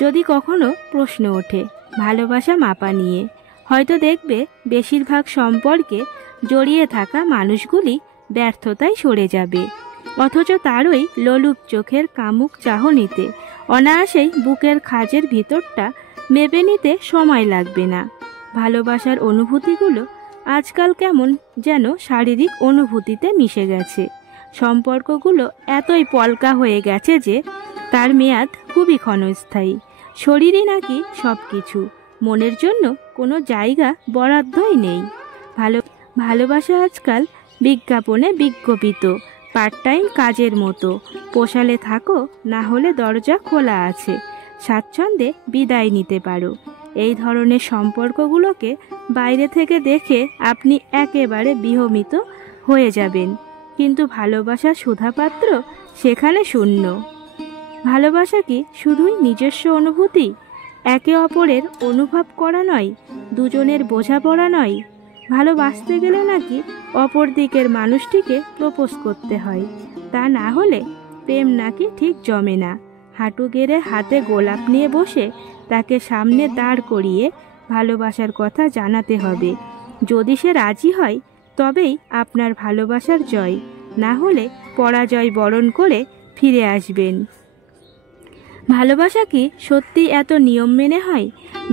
যদি কখনো প্রশ্ন ওঠে ভালোবাসা মাপা নিয়ে, হয়তো দেখবে বেশিরভাগ সম্পর্কে জড়িয়ে থাকা মানুষগুলি ব্যর্থতায় সরে যাবে, অথচ তারই লোলুপ চোখের কামুক চাহনিতে অনায়াসেই বুকের খাঁজের ভিতরটা মেপে নিতে সময় লাগবে না। ভালোবাসার অনুভূতিগুলো আজকাল কেমন যেন শারীরিক অনুভূতিতে মিশে গেছে। সম্পর্কগুলো এতই পলকা হয়ে গেছে যে তার মেয়াদ খুবই ক্ষণস্থায়ী। শরীরই নাকি সব কিছু, মনের জন্য কোনো জায়গা বরাদ্দই নেই। ভালোবাসা আজকাল বিজ্ঞাপনে বিজ্ঞাপিত পার্ট টাইম কাজের মতো। পোষালে থাকো, না হলে দরজা খোলা আছে, স্বাচ্ছন্দ্যে বিদায় নিতে পারো। এই ধরনের সম্পর্কগুলোকে বাইরে থেকে দেখে আপনি একেবারে বিহমিত হয়ে যাবেন, কিন্তু ভালোবাসা সুধাপাত্র সেখানে শূন্য। ভালোবাসা কি শুধুই নিজস্ব অনুভূতি, একে অপরের অনুভব করা নয়, দুজনের বোঝাপড়া নয়? ভালোবাসতে গেলে নাকি অপর দিকের মানুষটিকে প্রপোজ করতে হয়, তা না হলে প্রেম নাকি ঠিক জমে না। হাঁটু গেড়ে হাতে গোলাপ নিয়ে বসে তাকে সামনে দাঁড় করিয়ে ভালোবাসার কথা জানাতে হবে। যদি সে রাজি হয় তবেই আপনার ভালোবাসার জয়, না হলে পরাজয় বরণ করে ফিরে আসবেন। ভালোবাসা কি সত্যি এত নিয়ম মেনে হয়?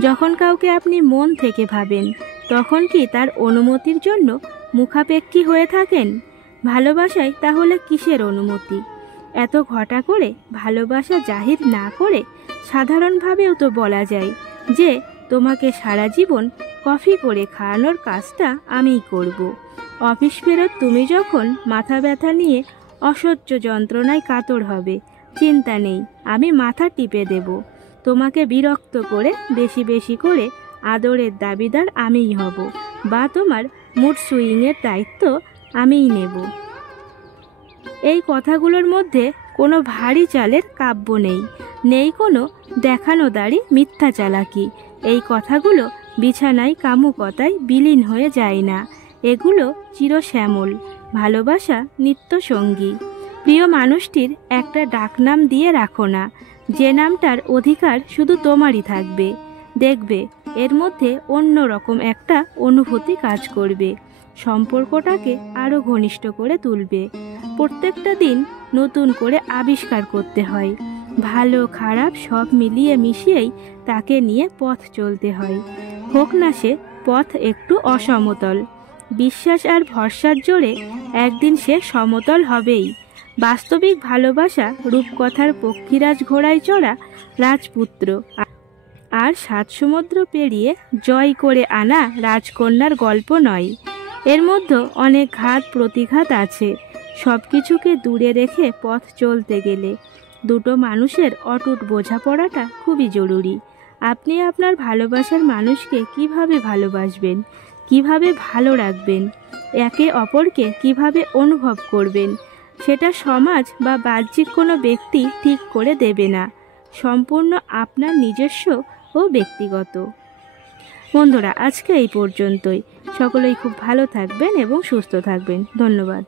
যখন কাউকে আপনি মন থেকে ভাবেন, তখন কি তার অনুমতির জন্য মুখাপেক্ষী হয়ে থাকেন? ভালোবাসায় তাহলে কিসের অনুমতি? এত ঘটা করে ভালোবাসা জাহির না করে সাধারণভাবেও তো বলা যায় যে তোমাকে সারা জীবন কফি করে খাওয়ানোর কাজটা আমিই করব। অফিস ফেরত তুমি যখন মাথা ব্যথা নিয়ে অসহ্য যন্ত্রণায় কাতর হবে, চিন্তা নেই, আমি মাথা টিপে দেব। তোমাকে বিরক্ত করে বেশি বেশি করে আদরের দাবিদার আমিই হব, বা তোমার মুড সুইংয়ের দায়িত্ব আমিই নেব। এই কথাগুলোর মধ্যে কোনো ভারী চালের কাব্য নেই, নেই কোনো দেখানো দাড়ি মিথ্যা চালাকি। এই কথাগুলো বিছানায় কামুকতায় বিলীন হয়ে যায় না, এগুলো চিরশ্যামল। ভালোবাসা নিত্য সঙ্গী। প্রিয় মানুষটির একটা ডাকনাম দিয়ে রাখো না, যে নামটার অধিকার শুধু তোমারই থাকবে। দেখবে এর মধ্যে অন্য রকম একটা অনুভূতি কাজ করবে, সম্পর্কটাকে আরও ঘনিষ্ঠ করে তুলবে। প্রত্যেকটা দিন নতুন করে আবিষ্কার করতে হয়, ভালো খারাপ সব মিলিয়ে মিশিয়েই তাকে নিয়ে পথ চলতে হয়। হোক না সে পথ একটু অসমতল, বিশ্বাস আর ভরসার জোরে একদিন সে সমতল হবেই। বাস্তবিক ভালোবাসা রূপকথার পক্ষীরাজ ঘোড়ায় চড়া রাজপুত্র আর 7 সমুদ্র পেরিয়ে জয় করে আনা রাজকন্যার গল্প নয়। এর মধ্যে অনেক ঘাত প্রতিঘাত আছে। সব কিছুকে দূরে রেখে পথ চলতে গেলে দুটো মানুষের অটুট বোঝাপড়াটা খুবই জরুরি। আপনি আপনার ভালোবাসার মানুষকে কিভাবে ভালোবাসবেন, কিভাবে ভালো রাখবেন, একে অপরকে কিভাবে অনুভব করবেন, সেটা সমাজ বা বাহ্যিক কোনো ব্যক্তি ঠিক করে দেবে না। সম্পূর্ণ আপনার নিজস্ব ও ব্যক্তিগত। বন্ধুরা, আজকে এই পর্যন্তই। সকলেই খুব ভালো থাকবেন এবং সুস্থ থাকবেন। ধন্যবাদ।